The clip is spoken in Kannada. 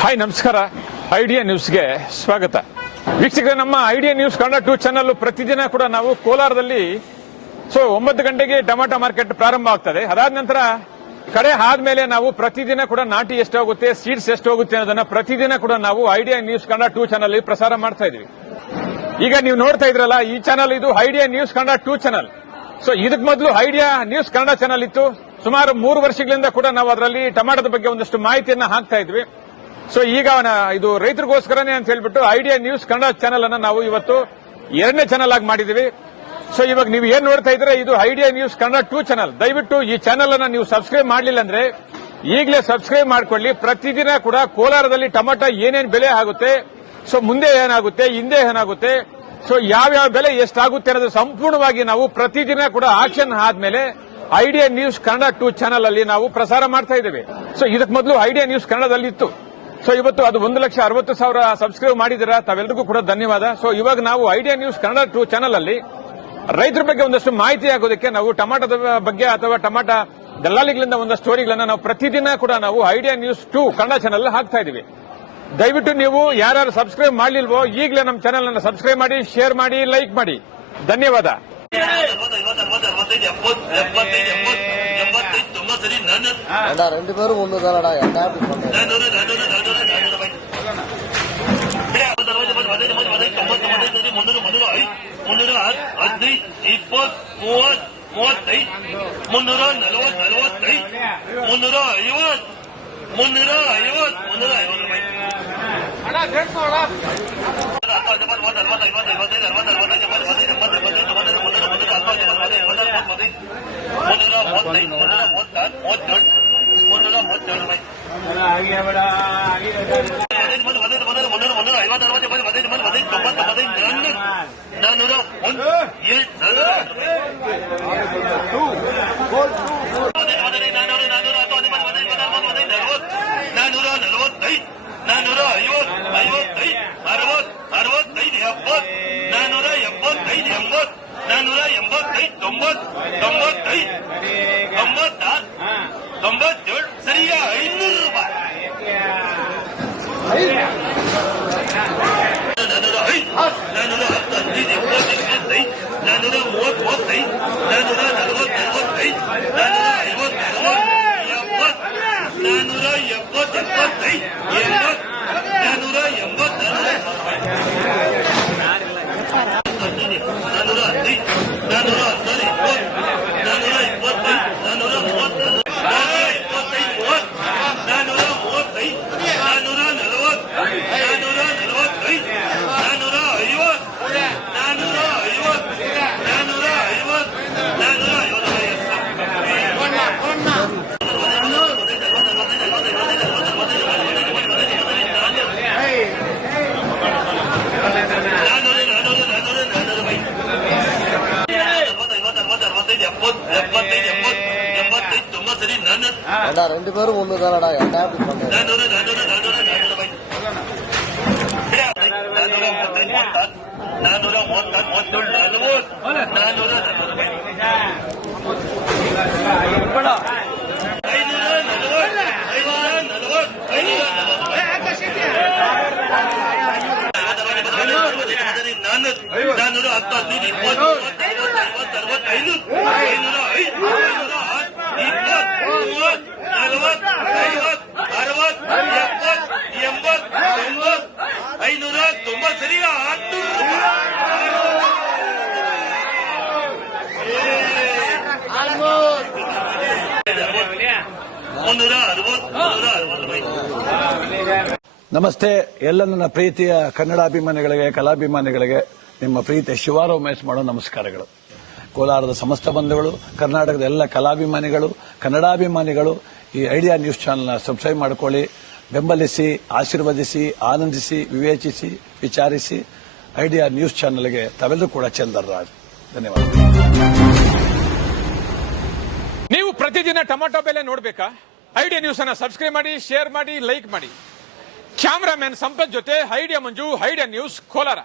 ಹಾಯ್ ನಮಸ್ಕಾರ. ಐಡಿಯಾ ನ್ಯೂಸ್ಗೆ ಸ್ವಾಗತ. ವೀಕ್ಷಕರೇ, ನಮ್ಮ ಐಡಿಯಾ ನ್ಯೂಸ್ ಕನ್ನಡ 2 ಚಾನಲ್ ಪ್ರತಿದಿನ ಕೂಡ ನಾವು ಕೋಲಾರದಲ್ಲಿ 9 ಗಂಟೆಗೆ ಟೊಮಾಟೊ ಮಾರ್ಕೆಟ್ ಪ್ರಾರಂಭ ಆಗ್ತದೆ. ಅದಾದ ನಂತರ ಕಡೆ ಆದ್ಮೇಲೆ ನಾವು ಪ್ರತಿದಿನ ಕೂಡ ನಾಟಿ ಎಷ್ಟು ಹೋಗುತ್ತೆ, ಸೀಡ್ಸ್ ಎಷ್ಟು ಹೋಗುತ್ತೆ ಅನ್ನೋದನ್ನ ಪ್ರತಿದಿನ ಕೂಡ ನಾವು ಐಡಿಯಾ ನ್ಯೂಸ್ ಕನ್ನಡ 2 ಚಾನಲ್ ಪ್ರಸಾರ ಮಾಡ್ತಾ ಇದೀವಿ. ಈಗ ನೀವು ನೋಡ್ತಾ ಇದ್ರಲ್ಲ, ಈ ಚಾನಲ್ ಇದು ಐಡಿಯಾ ನ್ಯೂಸ್ ಕನ್ನಡ 2 ಚಾನಲ್. ಇದಕ್ಕೆ ಮೊದಲು ಐಡಿಯಾ ನ್ಯೂಸ್ ಕನ್ನಡ ಚಾನಲ್ ಇತ್ತು. ಸುಮಾರು 3 ವರ್ಷಗಳಿಂದ ಕೂಡ ನಾವು ಅದರಲ್ಲಿ ಟೊಮಾಟೋದ ಬಗ್ಗೆ ಒಂದಷ್ಟು ಮಾಹಿತಿಯನ್ನ ಹಾಕ್ತಾ ಇದ್ವಿ. ಈಗ ಇದು ರೈತರಿಗೋಸ್ಕರನೇ ಅಂತ ಹೇಳ್ಬಿಟ್ಟು ಐಡಿಯಾ ನ್ಯೂಸ್ ಕನ್ನಡ ಚಾನಲ್ ಅನ್ನ ನಾವು ಇವತ್ತು 2ನೇ ಚಾನಲ್ ಆಗಿ ಮಾಡಿದೀವಿ. ಇವಾಗ ನೀವು ಏನ್ ನೋಡ್ತಾ ಇದ್ರೆ ಇದು ಐಡಿಯಾ ನ್ಯೂಸ್ ಕನ್ನಡ 2 ಚಾನಲ್. ದಯವಿಟ್ಟು ಈ ಚಾನಲ್ ಅನ್ನ ನೀವು ಸಬ್ಸ್ಕ್ರೈಬ್ ಮಾಡಲಿಲ್ಲ ಅಂದ್ರೆ ಈಗಲೇ ಸಬ್ಸ್ಕ್ರೈಬ್ ಮಾಡ್ಕೊಳ್ಳಿ. ಪ್ರತಿದಿನ ಕೂಡ ಕೋಲಾರದಲ್ಲಿ ಟೊಮಾಟೊ ಏನೇನು ಬೆಲೆ ಆಗುತ್ತೆ, ಮುಂದೆ ಏನಾಗುತ್ತೆ, ಹಿಂದೆ ಏನಾಗುತ್ತೆ, ಯಾವ್ಯಾವ ಬೆಲೆ ಎಷ್ಟಾಗುತ್ತೆ ಅನ್ನೋದು ಸಂಪೂರ್ಣವಾಗಿ ನಾವು ಪ್ರತಿದಿನ ಕೂಡ ಆಕ್ಷನ್ ಆದ್ಮೇಲೆ ಐಡಿಯಾ ನ್ಯೂಸ್ ಕನ್ನಡ 2 ಚಾನಲ್ ಅಲ್ಲಿ ನಾವು ಪ್ರಸಾರ ಮಾಡ್ತಾ ಇದ್ದೇವೆ. ಇದಕ್ಕೆ ಮೊದಲು ಐಡಿಯಾ ನ್ಯೂಸ್ ಕನ್ನಡದಲ್ಲಿ ಇತ್ತು. ಇವತ್ತು ಅದು 1,60,000 ಸಬ್ಸ್ಕ್ರೈಬ್ ಮಾಡಿದಿರಾ, ತಾವೆಲ್ಲರಿಗೂ ಕೂಡ ಧನ್ಯವಾದ. ಇವಾಗ ನಾವು ಐಡಿಯಾ ನ್ಯೂಸ್ ಕನ್ನಡ 2 ಚಾನಲ್ ಅಲ್ಲಿ ರೈತರ ಬಗ್ಗೆ ಒಂದಷ್ಟು ಮಾಹಿತಿ ಆಗೋದಕ್ಕೆ ನಾವು ಟೊಮಾಟೋದ ಬಗ್ಗೆ ಅಥವಾ ಟೊಮಾಟೊ ದಲ್ಲಾಳಿಗಳಿಂದ ಒಂದಷ್ಟು ಸ್ಟೋರಿಗಳನ್ನ ನಾವು ಪ್ರತಿದಿನ ಕೂಡ ನಾವು ಐಡಿಯಾ ನ್ಯೂಸ್ 2 ಕನ್ನಡ ಚಾನಲ್ ಹಾಕ್ತಾ ಇದೀವಿ. ದಯವಿಟ್ಟು ನೀವು ಯಾರು ಸಬ್ಸ್ಕ್ರೈಬ್ ಮಾಡಲಿಲ್ವೋ ಈಗಲೇ ನಮ್ಮ ಚಾನಲ್ ಅನ್ನು ಸಬ್ಸ್ಕ್ರೈಬ್ ಮಾಡಿ, ಶೇರ್ ಮಾಡಿ, ಲೈಕ್ ಮಾಡಿ. ಧನ್ಯವಾದ. ரெண்டு பேரும் ஒண்ணு தானடா. ಸರಿಯಾ 500 ರೂಪಾಯಿ. ரெண்டு பேரும் ஒண்ணு தானடா. ನಮಸ್ತೆ. ಎಲ್ಲ ನನ್ನ ಪ್ರೀತಿಯ ಕನ್ನಡಾಭಿಮಾನಿಗಳಿಗೆ, ಕಲಾಭಿಮಾನಿಗಳಿಗೆ ನಿಮ್ಮ ಪ್ರೀತಿಯ ಶಿವಾರ ಉಮೇಶ್ ಮಾಡೋ ನಮಸ್ಕಾರಗಳು. ಕೋಲಾರದ ಸಮಸ್ತ ಬಂಧುಗಳು, ಕರ್ನಾಟಕದ ಎಲ್ಲ ಕಲಾಭಿಮಾನಿಗಳು, ಕನ್ನಡಾಭಿಮಾನಿಗಳು ಈ ಐಡಿಯಾ ನ್ಯೂಸ್ ಚಾನೆಲ್ನ ಸಬ್ಸ್ಕ್ರೈಬ್ ಮಾಡಿಕೊಳ್ಳಿ, ಬೆಂಬಲಿಸಿ, ಆಶೀರ್ವದಿಸಿ, ಆನಂದಿಸಿ, ವಿವೇಚಿಸಿ, ವಿಚಾರಿಸಿ. ಐಡಿಯಾ ನ್ಯೂಸ್ ಚಾನೆಲ್ಗೆ ತಾವೆಲ್ಲರೂ ಕೂಡ ಚಂದರ್ರಾಜ್. ಧನ್ಯವಾದ. ನೀವು ಪ್ರತಿದಿನ ಟೊಮಾಟೊ ಬೆಲೆ ನೋಡ್ಬೇಕಾ? ಐಡಿಯಾ ನ್ಯೂಸ್ ಅನ್ನ ಸಬ್ಸ್ಕ್ರೈಬ್ ಮಾಡಿ, ಶೇರ್ ಮಾಡಿ, ಲೈಕ್ ಮಾಡಿ. ಕ್ಯಾಮರಾಮನ್ ಸಂಪತ್ ಜೊತೆ ಐಡಿಯಾ ಮಂಜು, ಐಡಿಯಾ ನ್ಯೂಸ್ ಕೋಲಾರ.